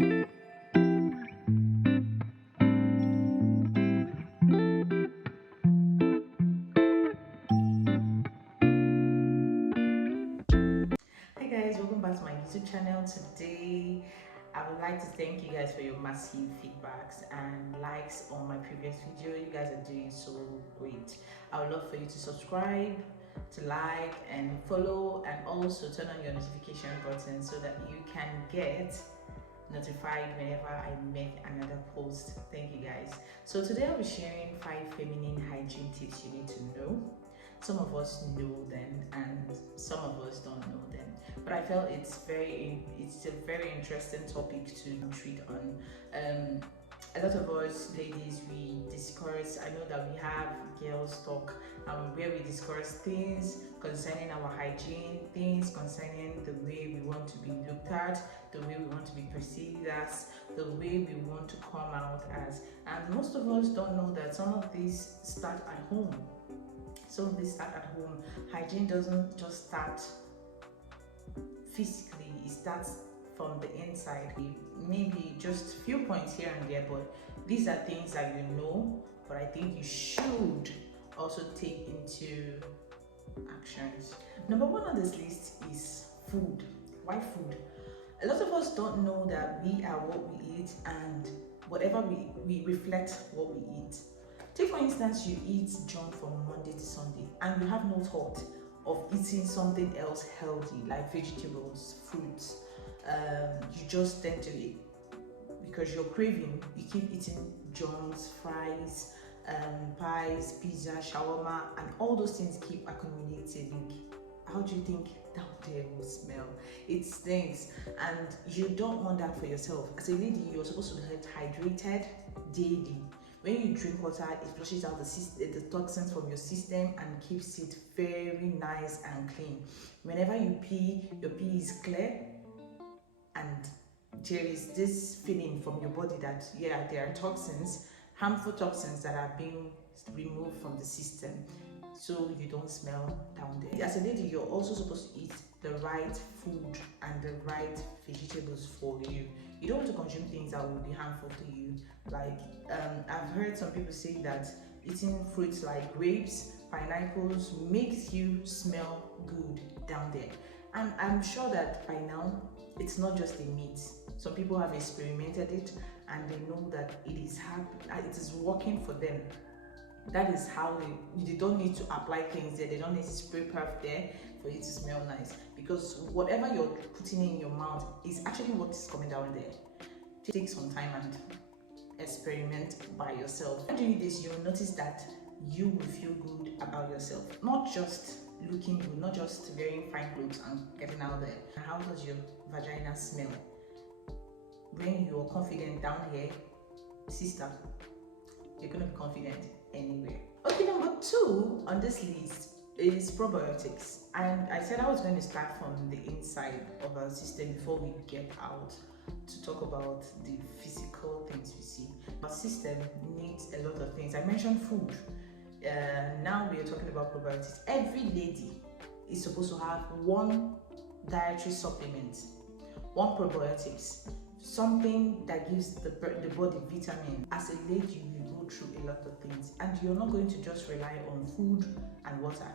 Hi guys, welcome back to my YouTube channel. Today I would like to thank you guys for your massive feedbacks and likes on my previous video. You guys are doing so great. I would love for you to subscribe, to like and follow, and also turn on your notification button so that you can get notified whenever I make another post. Thank you guys. So today I'll be sharing 5 feminine hygiene tips you need to know. Some of us know them and some of us don't know them, but I felt it's a very interesting topic to treat on. A lot of us ladies, we discuss, I know that we have girls talk where we discuss things concerning our hygiene, things concerning the way we want to be looked at, the way we want to be perceived as, the way we want to come out as. And most of us don't know that some of these start at home. Some of these start at home. Hygiene doesn't just start physically, it starts from the inside. Maybe just few points here and there, but these are things that you know, but I think you should also take into actions. Number one on this list is food. Why food? A lot of us don't know that we are what we eat, and whatever we reflect what we eat. Take for instance, you eat junk from Monday to Sunday and you have no thought of eating something else healthy like vegetables, fruits. You just tend to eat because you're craving. You keep eating junks, fries, pies, pizza, shawarma, and all those things keep accumulating. How do you think down there will smell? It stinks, and you don't want that for yourself. As a lady, you're supposed to get hydrated daily. When you drink water, it flushes out the toxins from your system and keeps it very nice and clean. Whenever you pee, your pee is clear, and there is this feeling from your body that there are toxins, harmful toxins that are being removed from the system, so you don't smell down there. As a lady, you're also supposed to eat the right food and the right vegetables for you. You don't want to consume things that will be harmful to you. Like I've heard some people say that eating fruits like grapes, pineapples makes you smell good down there. And I'm sure that by now it's not just a myth. Some people have experimented it and they know that it is working for them. That is how they don't need to apply things there, they don't need to spray perf there for you to smell nice, because whatever you're putting in your mouth is actually what is coming down there. Take some time and experiment by yourself. By doing this, you'll notice that you will feel good about yourself, not just looking good, not just wearing fine clothes and getting out there. How does your vagina smell? When you're confident down here, sister, you're gonna be confident anywhere. Okay, number 2 on this list is probiotics. And I said I was going to start from the inside of our system before we get out to talk about the physical things we see. Our system needs a lot of things. I mentioned food. Now we are talking about probiotics. Every lady is supposed to have one dietary supplement, one probiotics, something that gives the body vitamin. As a lady, you go through a lot of things, and you're not going to just rely on food and water.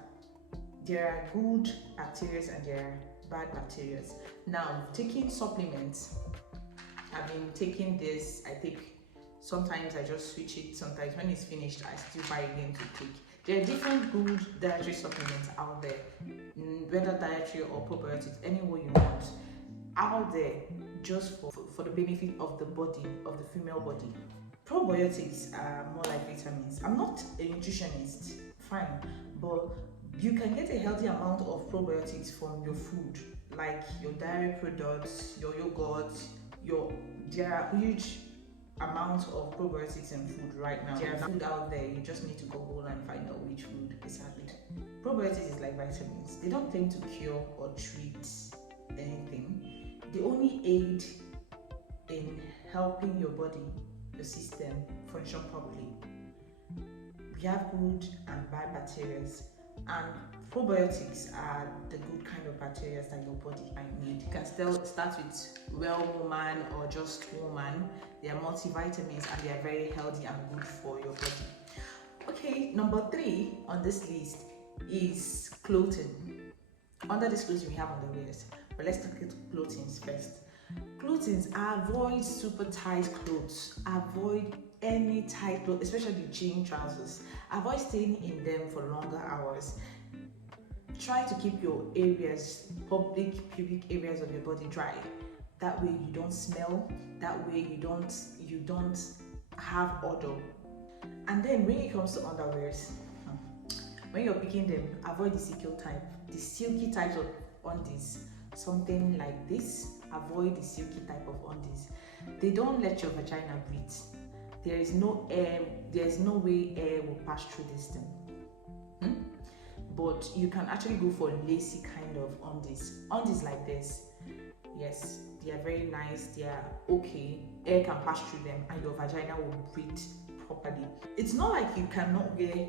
There are good bacteria and there are bad bacteria. Now, taking supplements, I've been taking this, I think sometimes I just switch it, sometimes when it's finished I still buy again to take. There are different good dietary supplements out there, whether dietary or probiotics, any way you want, out there just for the benefit of the body, of the female body. Probiotics are more like vitamins. I'm not a nutritionist, fine, but you can get a healthy amount of probiotics from your food, like your dairy products, your yogurt, there are huge amounts of probiotics in food right now. There are food out there, you just need to Google and find out which food is having. Probiotics is like vitamins. They don't claim to cure or treat anything. They only aid in helping your body, your system function properly. We have good and bad bacteria, and Probiotics are the good kind of bacteria that your body might need. You can still start with well woman or just woman. They are multivitamins and they are very healthy and good for your body. Okay, number 3 on this list is clothing. Under this clothing we have underwears, but let's look at clothing first. Clothing, avoid super tight clothes. Avoid any tight clothes, especially jean trousers. Avoid staying in them for longer hours. Try to keep your areas, public pubic areas of your body dry. That way you don't smell. That way you don't have odor. And then when it comes to underwears, when you're picking them, avoid the silky types of undies. Something like this. Avoid the silky type of undies. They don't let your vagina breathe. There is no air. There is no way air will pass through this thing. But you can actually go for lacy kind of undies. Undies like this, yes, they are very nice. They are okay. Air can pass through them, and your vagina will breathe properly. It's not like you cannot wear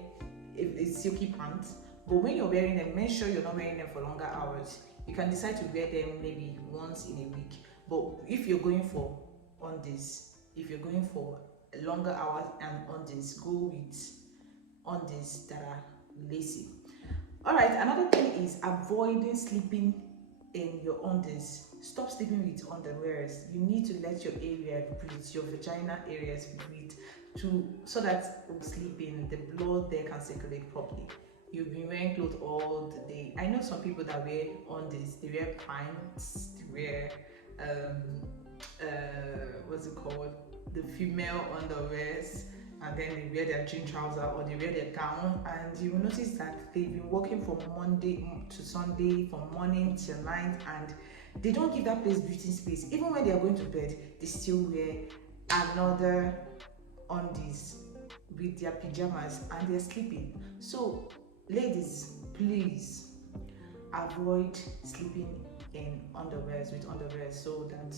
a silky pants, but when you're wearing them, make sure you're not wearing them for longer hours. You can decide to wear them maybe once in a week. But if you're going for undies, if you're going for longer hours and undies, go with undies that are lacy. Alright, another thing is avoiding sleeping in your undies. Stop sleeping with underwears. You need to let your area breathe, your vagina areas breathe, so that sleeping, the blood there can circulate properly. You've been wearing clothes all the day. I know some people that wear undies, they wear pants, they wear what's it called? The female underwears, and then they wear their jean trouser or they wear their gown, and you will notice that they've been working from Monday to Sunday, from morning till night, and they don't give that place breathing space. Even when they are going to bed, they still wear another undies with their pajamas and they're sleeping. So ladies, please avoid sleeping in underwears with underwear, so that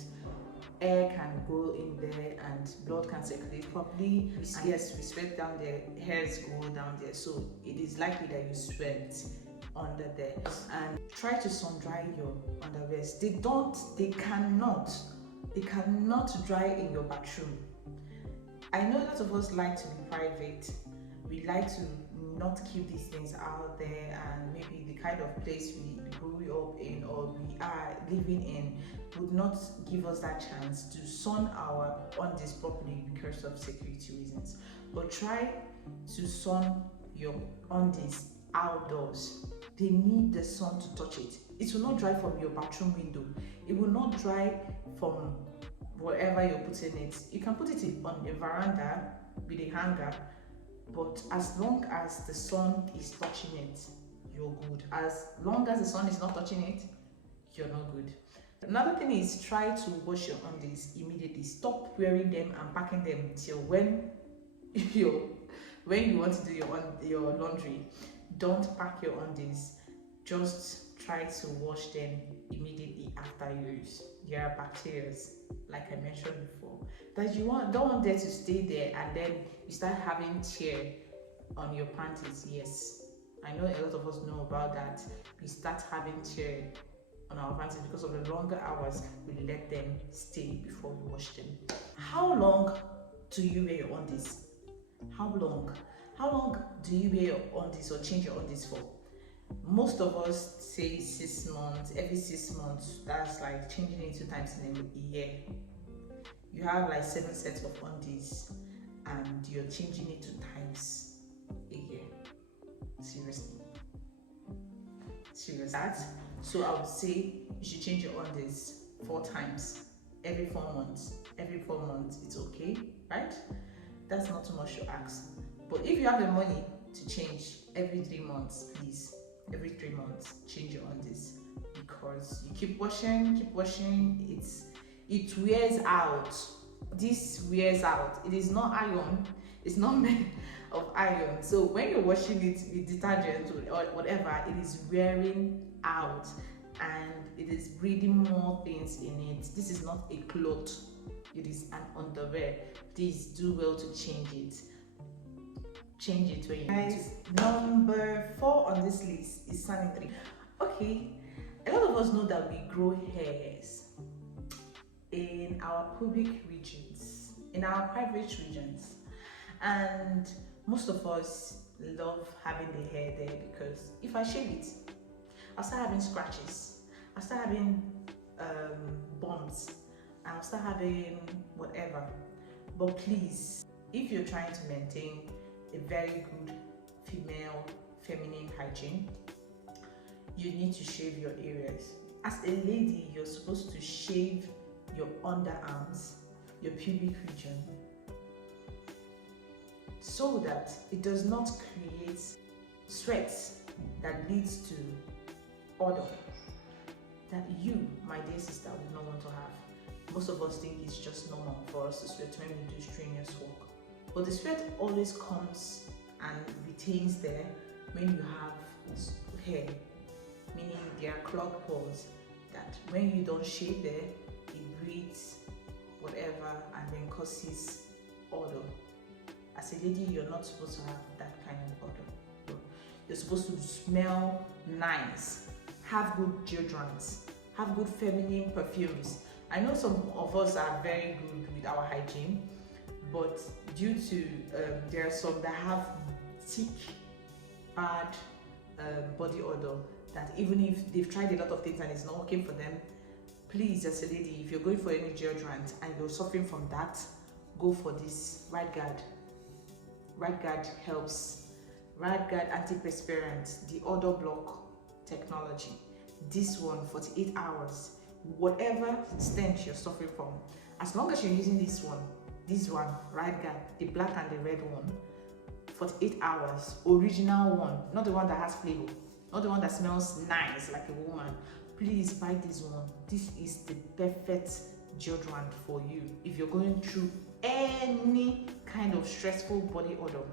air can go in there and blood can circulate properly. Yes, we sweat down there, hairs go down there, so it is likely that you sweat under there. And try to sun dry your underwears. They cannot dry in your bathroom. I know a lot of us like to be private. We like to not keep these things out there, and maybe the kind of place we grew up in or we are living in would not give us that chance to sun our undies properly because of security reasons. But try to sun your undies outdoors. They need the sun to touch it. It will not dry from your bathroom window. It will not dry from wherever you're putting it. You can put it on a veranda with a hanger, but as long as the sun is touching it, you're good. As long as the sun is not touching it, you're not good. Another thing is, try to wash your undies immediately. Stop wearing them and packing them till when you want to do your laundry. Don't pack your undies. Just try to wash them immediately after use. There are bacteria, like I mentioned before, that you don't want there to stay there, and then you start having tear on your panties. Yes, I know a lot of us know about that. We start having tear on our panties because of the longer hours we let them stay before we wash them. How long do you wear your undies? How long do you wear your undies or change your undies for? Most of us say 6 months. Every 6 months, that's like changing it 2 times in a year. You have like 7 sets of undies and you're changing it 2 times a year. Seriously. So I would say you should change your undies 4 times every 4 months. Every 4 months, it's okay, right? That's not too much to ask. But if you have the money to change every 3 months, please, every 3 months, change your undies, because you keep washing, it wears out. This wears out. It is not iron. It's not made of iron. So when you're washing it with detergent or whatever, it is wearing out and it is breathing more things in it. This is not a cloth. It is an underwear. Please do well to change it. change it when you need to. Number 4 on this list is sanitary. Okay, a lot of us know that we grow hairs in our pubic regions, in our private regions, and most of us love having the hair there because if I shave it, I'll start having scratches, I'll start having bumps, I'll start having whatever. But please, if you're trying to maintain a very good feminine hygiene, you need to shave your areas. As a lady, you're supposed to shave your underarms, your pubic region, so that it does not create sweats that leads to odor that you, my dear sister, would not want to have. Most of us think it's just normal for us to sweat when we do strenuous work, but the sweat always comes and retains there when you have hair, meaning there are clogged pores that when you don't shave there, it breathes whatever and then causes odor. As a lady, you're not supposed to have that kind of odor. You're supposed to smell nice, have good deodorants, have good feminine perfumes. I know some of us are very good with our hygiene, but due to there are some that have thick, bad body odor that even if they've tried a lot of things and it's not working for them, please, as a lady, if you're going for any deodorant and you're suffering from that, go for this Right Guard. Right Guard helps. Right Guard antiperspirant, the odor block technology. This one, 48 hours. Whatever stench you're suffering from, as long as you're using this one, Right Guard, the black and the red one, 48 hours, original one, not the one that has flavor, not the one that smells nice like a woman. Please buy this one. This is the perfect deodorant for you if you're going through any kind of stressful body odor.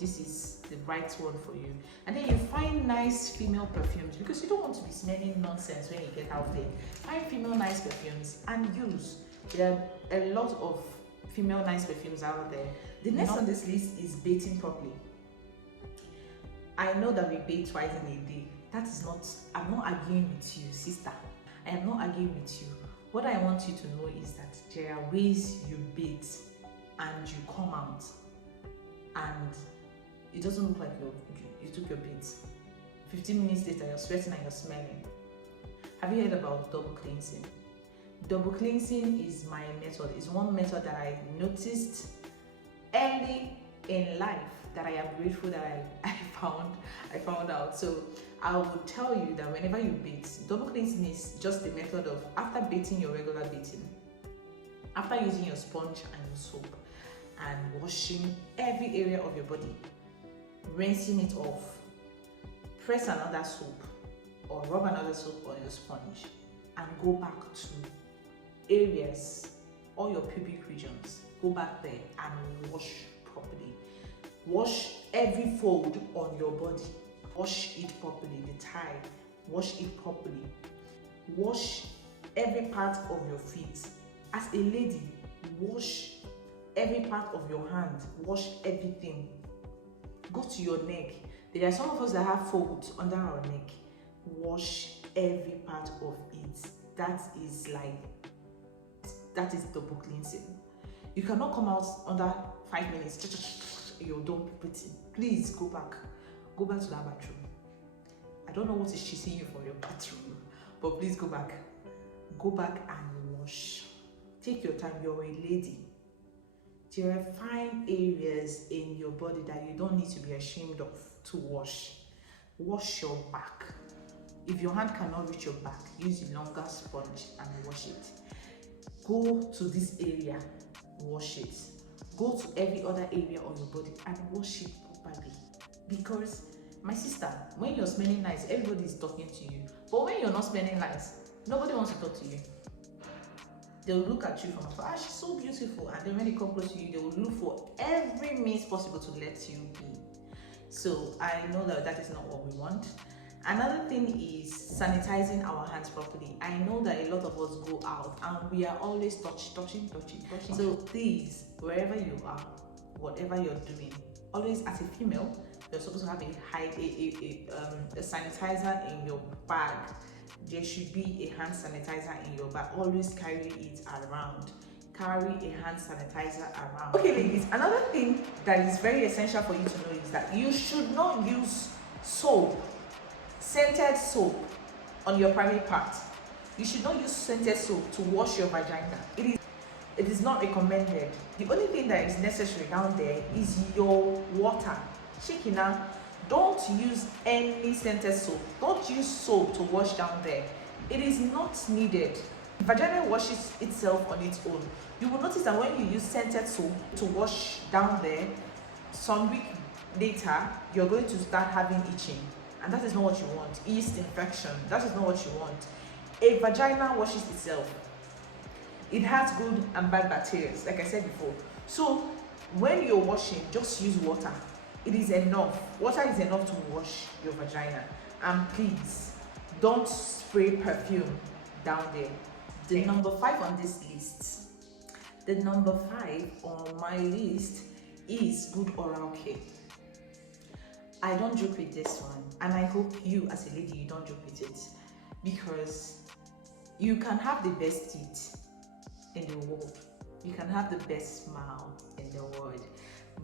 This is the right one for you. And then you find nice female perfumes, because you don't want to be smelling nonsense when you get out there. Find female nice perfumes and use. There are a lot of female nice perfumes out there. The next on this list is bathing properly. I know that we bathe twice in a day. That is not, I'm not arguing with you, sister. I am not arguing with you. What I want you to know is that there are ways you bathe and you come out and it doesn't look like you took your bath. 15 minutes later, you're sweating and you're smelling. Have you heard about double cleansing? Double cleansing is my method. It's one method that I noticed early in life that I am grateful that I found out. So I would tell you that whenever you bathe, double cleansing is just the method of after bathing your regular bathing, after using your sponge and your soap and washing every area of your body, rinsing it off, press another soap or rub another soap on your sponge and go back to areas, all your pubic regions, go back there and wash properly. Wash every fold on your body. Wash it properly, the thigh, wash it properly. Wash every part of your feet. As a lady, wash every part of your hand, wash everything. Go to your neck. There are some of us that have folds under our neck. Wash every part of it. That is double cleansing. You cannot come out under 5 minutes. You're done putting. Please go back. Go back to that bathroom. I don't know what is chasing you from your bathroom, but please go back. Go back and wash. Take your time. You're a lady. There are fine areas in your body that you don't need to be ashamed of to wash. Wash your back. If your hand cannot reach your back, use a longer sponge and wash it. Go to this area, wash it. Go to every other area on your body and wash it properly. Because, my sister, when you're smelling nice, everybody is talking to you. But when you're not smelling nice, nobody wants to talk to you. They'll look at you from afar, she's so beautiful, and then when they come close to you, they will look for every means possible to let you be. So I know that is not what we want. Another thing is sanitizing our hands properly. I know that a lot of us go out and we are always touching. So please, wherever you are, whatever you're doing, always, as a female, you're supposed to have a sanitizer in your bag. There should be a hand sanitizer in your bag. Always carry it around. Carry a hand sanitizer around. Okay, ladies, another thing that is very essential for you to know is that you should not use soap, scented soap, on your private part. You should not use scented soap to wash your vagina. It is not recommended. The only thing that is necessary down there is your water. Shikina, don't use any scented soap. Don't use soap to wash down there. It is not needed. The vagina washes itself on its own. You will notice that when you use scented soap to wash down there, some week later, you're going to start having itching. And that is not what you want. Yeast infection, that is not what you want. A vagina washes itself. It has good and bad bacteria, like I said before. So when you're washing, just use water. It is enough. Water is enough to wash your vagina. And please, don't spray perfume down there. The number 5 on this list. The number 5 on my list is good oral care. I don't joke with this one, and I hope you as a lady, you don't joke with it, because you can have the best teeth in the world, you can have the best smile in the world,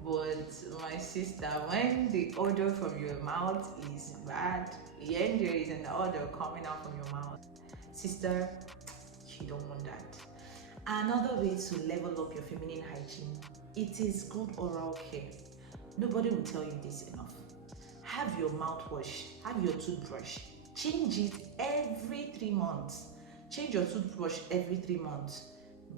but my sister, when the odor from your mouth is bad, when there is an odor coming out from your mouth, sister, you don't want that. Another way to level up your feminine hygiene, it is good oral care. Nobody will tell you this enough. Have your mouthwash, have your toothbrush, change it every 3 months. Change your toothbrush every 3 months.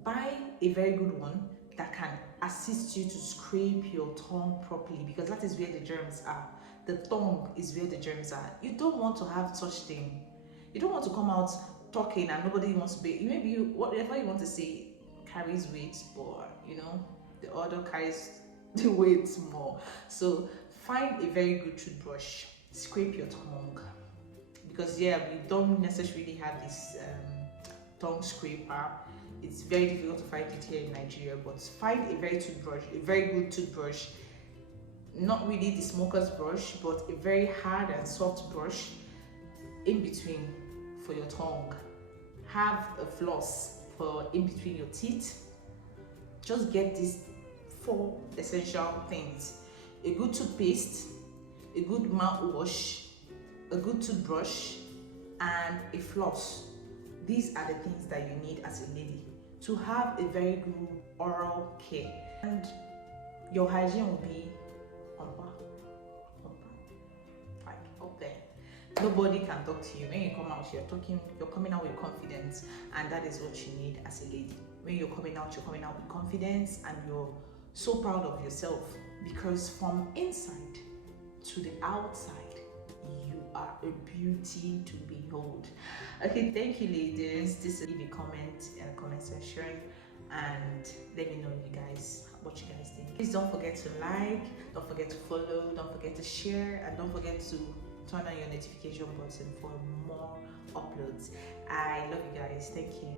Buy a very good one that can assist you to scrape your tongue properly, because that is where the germs are. The tongue is where the germs are. You don't want to have such thing. You don't want to come out talking and nobody wants to be, maybe whatever you want to say carries weight, but you know, the odor carries the weight more. So find a very good toothbrush, scrape your tongue, because yeah, we don't necessarily have this tongue scraper. It's very difficult to find it here in Nigeria, but find a very good toothbrush, not really the smoker's brush, but a very hard and soft brush in between for your tongue. Have a floss for in between your teeth. Just get these 4 essential things: a good toothpaste, a good mouthwash, a good toothbrush, and a floss. These are the things that you need as a lady to have a very good oral care, and your hygiene will be up there. Nobody can talk to you. When you come out, you're coming out with confidence, and that is what you need as a lady. When you're coming out with confidence, and you're so proud of yourself, because from inside to the outside, you are a beauty to behold. Okay, thank you, ladies. Leave a comment in the comment section and let me know what you guys think. Please don't forget to like, don't forget to follow, don't forget to share, and don't forget to turn on your notification button for more uploads. I love you guys. Thank you.